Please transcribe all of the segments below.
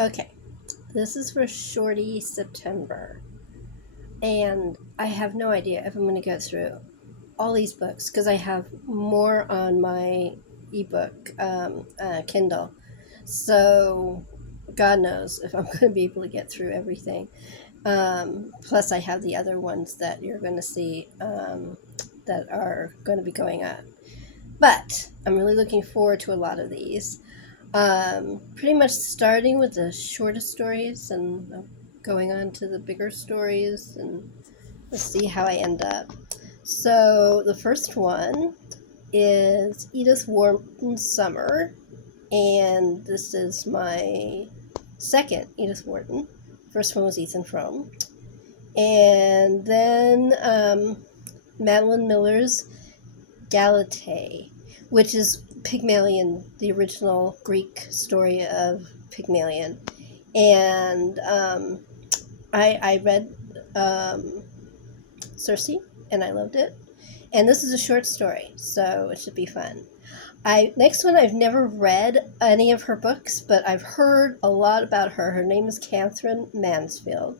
Okay, this is for Shorty September. And I have no idea if I'm going to go through all these books because I have more on my ebook Kindle. So God knows if I'm going to be able to get through everything. Plus, I have the other ones that you're going to see that are going to be going on. But I'm really looking forward to a lot of these. Pretty much starting with the shortest stories and going on to the bigger stories, and let's see how I end up. So the first one is Edith Wharton's Summer, and this is my second Edith Wharton. First one was Ethan Frome. And then Madeline Miller's Galatea, which is Pygmalion, the original Greek story of Pygmalion. And I read Circe, and I loved it. And this is a short story, so it should be fun. Next one, I've never read any of her books, but I've heard a lot about her. Her name is Catherine Mansfield.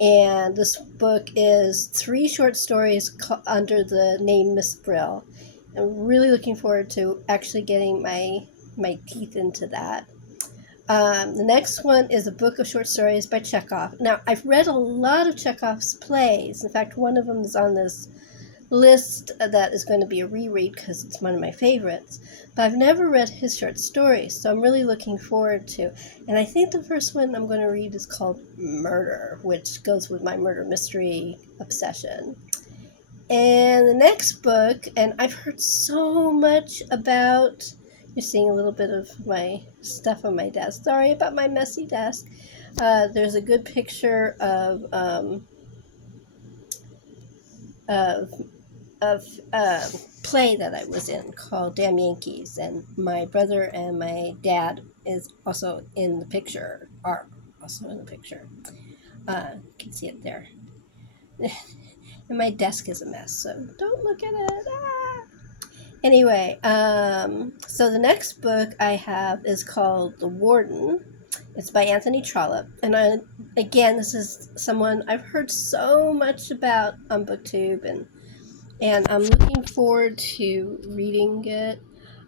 And this book is 3 short stories under the name Miss Brill. I'm really looking forward to actually getting my teeth into that. The next one is a book of short stories by Chekhov. Now, I've read a lot of Chekhov's plays. In fact, one of them is on this list that is going to be a reread because it's one of my favorites. But I've never read his short stories, so I'm really looking forward to. And I think the first one I'm going to read is called Murder, which goes with my murder mystery obsession. And the next book, and I've heard so much about, you're seeing a little bit of my stuff on my desk. Sorry about my messy desk. There's a good picture of play that I was in called Damn Yankees, and my brother and my dad is also in the picture, are also in the picture. You can see it there. And my desk is a mess, so don't look at it. Anyway, so the next book I have is called The Warden. It's by Anthony Trollope. And again, this is someone I've heard so much about on BookTube, and I'm looking forward to reading it.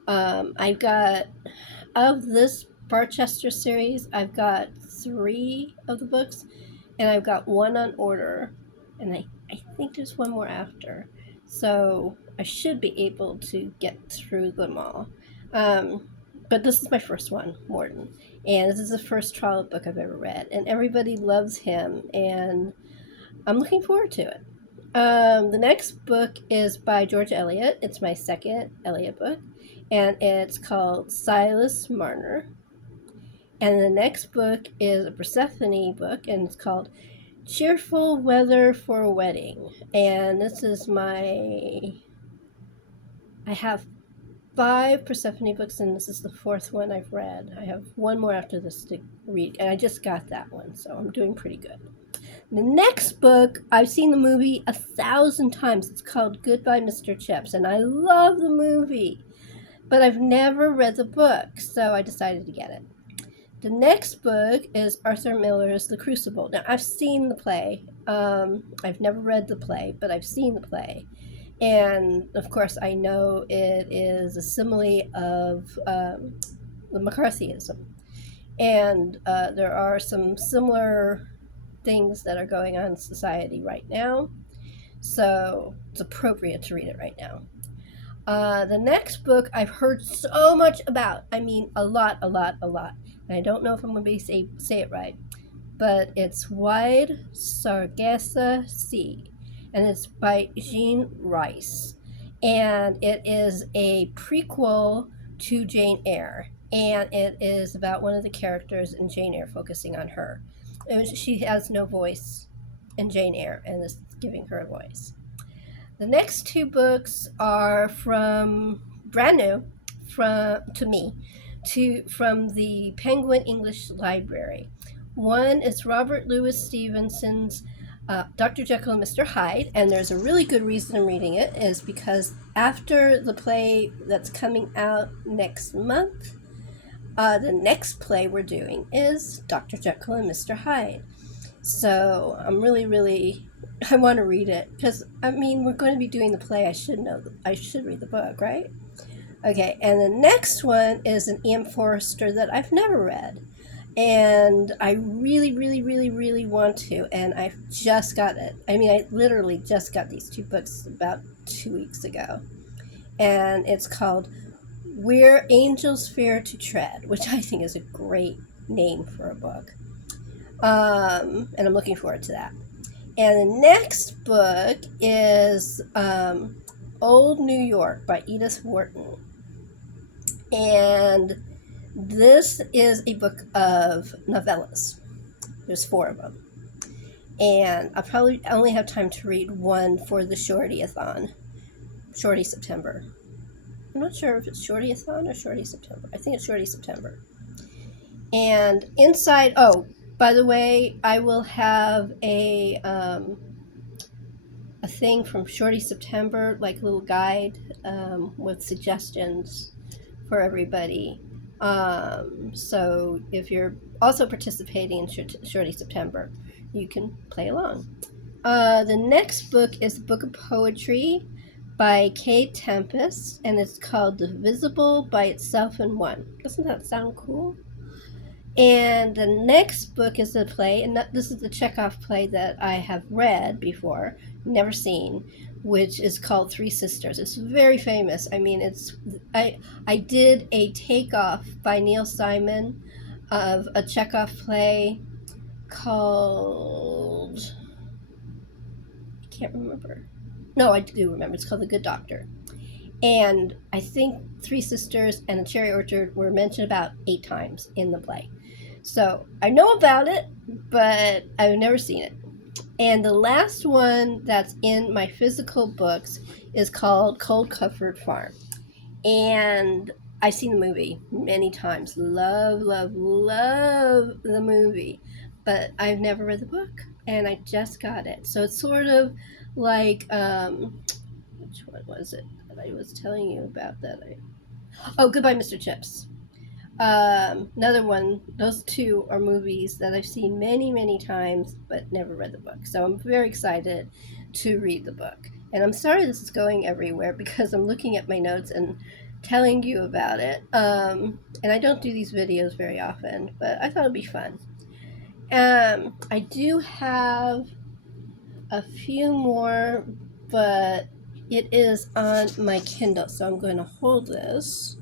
I've got, of this Barchester series, I've got 3 of the books, and I've got 1 on order, and I think there's 1 more after. So I should be able to get through them all. But this is my first one, Morton. And this is the first Trollope book I've ever read. And everybody loves him, and I'm looking forward to it. The next book is by George Eliot. It's my second Eliot book, and it's called Silas Marner. And the next book is a Persephone book, and it's called Cheerful Weather for a Wedding. And this is I have 5 Persephone books, and this is the 4th one I've read. I have 1 more after this to read, and I just got that one, so I'm doing pretty good. The next book, I've seen the movie 1,000 times. It's called Goodbye, Mr. Chips, and I love the movie, but I've never read the book, so I decided to get it. The next book is Arthur Miller's The Crucible. Now, I've seen the play. I've never read the play, but I've seen the play. And, of course, I know it is a simile of the McCarthyism. And there are some similar things that are going on in society right now. So it's appropriate to read it right now. The next book I've heard so much about. I mean, a lot. And I don't know if I'm going to say it right. But it's Wide Sargasso Sea. And it's by Jean Rice. And it is a prequel to Jane Eyre. And it is about one of the characters in Jane Eyre, focusing on her. She has no voice in Jane Eyre, and this is giving her a voice. The next 2 books are from brand new to me, from the Penguin English Library. One is Robert Louis Stevenson's Dr. Jekyll and Mr. Hyde, and there's a really good reason I'm reading it, is because after the play that's coming out next month, The next play we're doing is Dr. Jekyll and Mr. Hyde. So I'm really, I want to read it because I mean we're going to be doing the play. I should read the book, right? Okay, and the next one is an E.M. Forster that I've never read, and I really want to, and I just got it. I mean, I literally just got these two books about 2 weeks ago, and it's called Where Angels Fear to Tread, which I think is a great name for a book. And I'm looking forward to that. And the next book is Old New York by Edith Wharton. And this is a book of novellas. There's 4 of them. And I'll probably only have time to read one for the Shorty-a-thon. Shorty September. I'm not sure if it's Shorty-a-thon or Shorty September. I think it's Shorty September. And inside, oh, by the way, I will have a thing from Shorty September, like a little guide with suggestions for everybody. So if you're also participating in Shorty September, you can play along. The next book is a book of poetry by Kate Tempest, and it's called Divisible by Itself in One. Doesn't that sound cool? And the next book is a play, and this is the Chekhov play that I have read before, never seen, which is called Three Sisters. It's very famous. I mean, I did a takeoff by Neil Simon of a Chekhov play called, I can't remember. No, I do remember. It's called The Good Doctor. And I think Three Sisters and The Cherry Orchard were mentioned about 8 times in the play. So I know about it, but I've never seen it. And the last one that's in my physical books is called Cold Comfort Farm. And I've seen the movie many times. Love the movie. But I've never read the book, and I just got it. So it's sort of like, which one was it that I was telling you about Oh, Goodbye, Mr. Chips. Another one, those 2 are movies that I've seen many times but never read the book. So I'm very excited to read the book. And I'm sorry this is going everywhere because I'm looking at my notes and telling you about it. And I don't do these videos very often, but I thought it'd be fun. I do have a few more, but it is on my Kindle, so I'm going to hold this.